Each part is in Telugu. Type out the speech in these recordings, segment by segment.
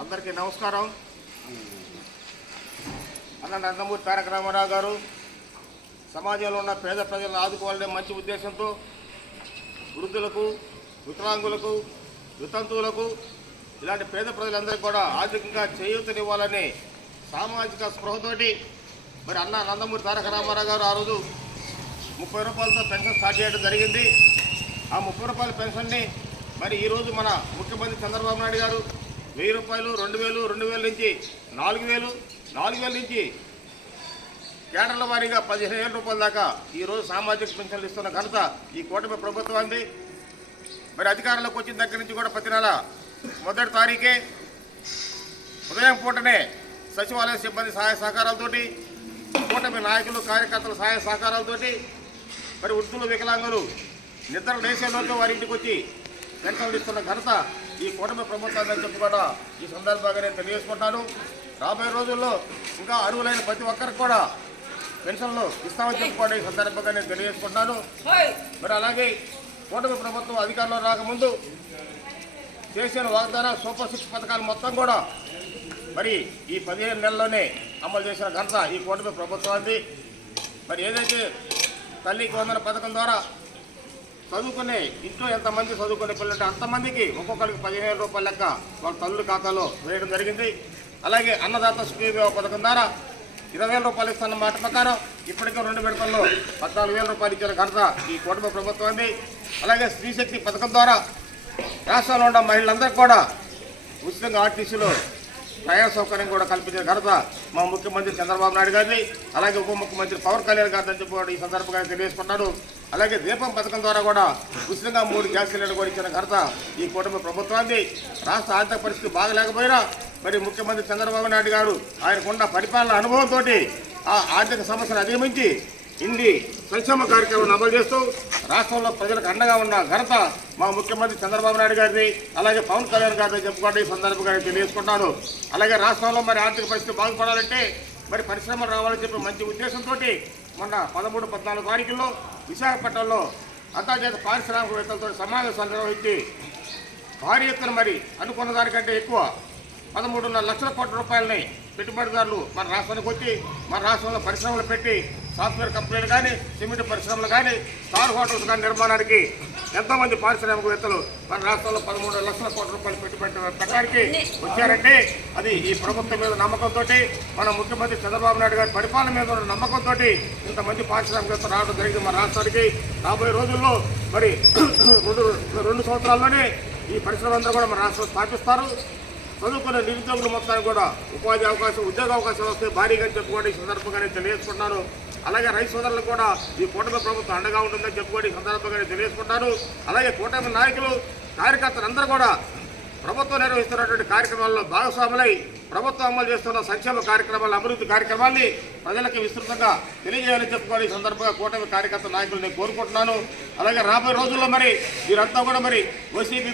అందరికీ నమస్కారం. అన్న నందమూరి తారక రామారావు గారు సమాజంలో ఉన్న పేద ప్రజలను ఆదుకోవాలనే మంచి ఉద్దేశంతో వృద్ధులకు, వికలాంగులకు, వితంతువులకు ఇలాంటి పేద ప్రజలందరికీ కూడా ఆర్థికంగా చేయూతనివ్వాలని సామాజిక స్పృహతోటి మరి అన్న నందమూరి తారక రామారావు గారు ఆ రోజు 30 రూపాయలతో పెన్షన్ స్టార్ట్ చేయడం జరిగింది. ఆ 30 రూపాయల పెన్షన్ని మరి ఈరోజు మన ముఖ్యమంత్రి చంద్రబాబు నాయుడు గారు 1000 రూపాయలు, 2000, 2000 నుంచి 4000, 4000 నుంచి కేడర్ల వారీగా 15,000 రూపాయల దాకా ఈరోజు సామాజిక పెన్షన్లు ఇస్తున్న ఘనత ఈ కూటమి ప్రభుత్వాన్ని. మరి అధికారంలోకి వచ్చిన దగ్గర నుంచి కూడా ప్రతి నెల మొదటి తారీఖే ఉదయం పూటనే సచివాలయ సిబ్బంది సహాయ సహకారాలతోటి, కూటమి నాయకులు, కార్యకర్తల సహాయ సహకారాలతోటి మరి వృద్ధులు, వికలాంగులు నిద్ర లేచేలోకి వారి ఇంటికి వచ్చి పెన్షన్లు ఇస్తున్న ఘనత ఈ కూటమి ప్రభుత్వాన్ని చెప్పి కూడా ఈ సందర్భంగా నేను తెలియజేసుకుంటాను. రాబోయే రోజుల్లో ఇంకా అర్హులైన ప్రతి ఒక్కరికి కూడా పెన్షన్లు ఇస్తామని చెప్పుకోండి ఈ సందర్భంగా నేను తెలియజేసుకుంటాను. మరి అలాగే కూటమి ప్రభుత్వం అధికారంలో రాకముందు చేసిన వాగ్దాన సూపర్ 6 పథకాలు మొత్తం కూడా మరి ఈ 15 నెలల్లోనే అమలు చేసిన ఘనత ఈ కూటమి ప్రభుత్వాన్ని. మరి ఏదైతే తల్లికి వందన పథకం ద్వారా చదువుకునే ఇంట్లో ఎంతమంది చదువుకునే పిల్లలు అంతమందికి ఒక్కొక్కరికి 15,000 రూపాయల లెక్క వాళ్ళ తల్లుల ఖాతాలో వేయడం జరిగింది. అలాగే అన్నదాత సుఖీభవ పథకం ద్వారా 20,000 రూపాయలు ఇస్తున్న మాట ప్రకారం ఇప్పటికే 2 విడతల్లో 14,000 రూపాయలు ఇచ్చిన ఘనత ఈ కూటమి ప్రభుత్వాన్ని. అలాగే స్త్రీశక్తి పథకం ద్వారా రాష్ట్రంలో ఉన్న మహిళలందరికీ కూడా ఉచితంగా ఆర్టీసీలో ప్రయాణ సౌకర్యం కూడా కల్పించిన ఘనత మా ముఖ్యమంత్రి చంద్రబాబు నాయుడు గారిని, అలాగే ఉప ముఖ్యమంత్రి పవన్ కళ్యాణ్ గారిని చెప్పి ఈ సందర్భంగా తెలియజేసుకుంటాను. అలాగే దీపం పథకం ద్వారా కూడా ఉచితంగా 3 గ్యాస్ సిలిండర్లు కూడా ఇచ్చిన ఘనత ఈ కూటమి ప్రభుత్వాన్ని. రాష్ట్ర ఆర్థిక పరిస్థితి బాగలేకపోయినా మరి ముఖ్యమంత్రి చంద్రబాబు నాయుడు గారు ఆయనకున్న పరిపాలన అనుభవంతో ఆ ఆర్థిక సమస్యను అధిగమించి ఇన్ని సంక్షేమ కార్యక్రమాలను అమలు చేస్తూ రాష్ట్రంలో ప్రజలకు అండగా ఉన్న ఘనత మా ముఖ్యమంత్రి చంద్రబాబు నాయుడు గారిని, అలాగే పవన్ కళ్యాణ్ గారిని చెప్పుకోండి ఈ సందర్భంగా తెలియజేసుకుంటాను. అలాగే రాష్ట్రంలో మరి ఆర్థిక పరిస్థితి బాగుపడాలంటే మరి పరిశ్రమలు రావాలని చెప్పి మంచి ఉద్దేశంతో మొన్న 13, 14 తారీఖుల్లో విశాఖపట్నంలో అంతర్జాతీయ పారిశ్రామికవేత్తలతో సమావేశాలు నిర్వహించి భారీ ఎత్తున మరి అనుకున్న దానికంటే ఎక్కువ 13.5 లక్షల కోట్ల రూపాయలని పెట్టుబడిదారులు మన రాష్ట్రానికి వచ్చి మన రాష్ట్రంలో పరిశ్రమలు పెట్టి సాఫ్ట్వేర్ కంపెనీలు కానీ, సిమెంట్ పరిశ్రమలు కానీ, స్టార్ హోటల్స్ కానీ నిర్మాణానికి ఎంతోమంది పారిశ్రామికవేత్తలు మన రాష్ట్రంలో 13 లక్షల కోట్ల రూపాయలు పెట్టుబడి పెట్టడానికి వచ్చారంటే అది ఈ ప్రభుత్వం మీద నమ్మకంతో, మన ముఖ్యమంత్రి చంద్రబాబు నాయుడు గారి పరిపాలన మీద ఉన్న నమ్మకంతో ఇంతమంది పారిశ్రామికవేత్తలు రావడం జరిగింది మన రాష్ట్రానికి. రాబోయే రోజుల్లో మరి 2 సంవత్సరాల్లోనే ఈ పరిశ్రమలందరూ కూడా మన రాష్ట్రంలో స్థాపిస్తారు. చదువుకునే నిరుద్యోగులు మొత్తానికి కూడా ఉపాధి అవకాశం, ఉద్యోగ అవకాశాలు వస్తే భారీగా చెప్పుకోండి ఈ సందర్భంగా నేను తెలియజేసుకుంటున్నాను. అలాగే రైతు సోదరులకు కూడా ఈ కూటమి ప్రభుత్వం అండగా ఉంటుందని చెప్పుకోండి ఈ సందర్భంగా నేను తెలియజేసుకుంటాను. అలాగే కూటమి నాయకులు, కార్యకర్తలందరూ కూడా ప్రభుత్వం నిర్వహిస్తున్నటువంటి కార్యక్రమాల్లో భాగస్వాములై ప్రభుత్వం అమలు చేస్తున్న సంక్షేమ కార్యక్రమాల, అభివృద్ధి కార్యక్రమాన్ని ప్రజలకు విస్తృతంగా తెలియజేయాలని చెప్పుకోవాలి ఈ సందర్భంగా కూటమి కార్యకర్త నాయకులు నేను కోరుకుంటున్నాను. అలాగే రాబోయే రోజుల్లో మరి మీరంతా కూడా మరి వైసీపీ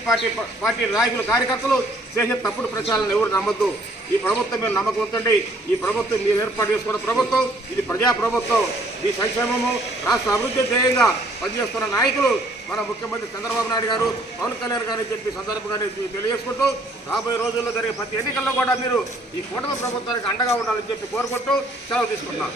పార్టీ నాయకులు, కార్యకర్తలు చేసే తప్పుడు ప్రచారాలను ఎవరు నమ్మద్దు. ఈ ప్రభుత్వం మీద నమ్మకం ఉంచండి. ఈ ప్రభుత్వం మీరు ఏర్పాటు చేసుకున్న ప్రభుత్వం, ఇది ప్రజా ప్రభుత్వం. ఈ సంక్షేమము, రాష్ట్ర అభివృద్ధి ధ్యేయంగా పనిచేస్తున్న నాయకులు మన ముఖ్యమంత్రి చంద్రబాబు నాయుడు గారు, పవన్ కళ్యాణ్ గారిని చెప్పి సందర్భంగా తెలియజేసుకుంటూ రాబోయే రోజుల్లో జరిగే ప్రతి ఎన్నికల్లో కూడా మీరు ఈ కూటమి ప్రభుత్వానికి అండగా ఉండాలని చెప్పి కోరుకుంటూ సెలవు తీసుకుంటున్నాను.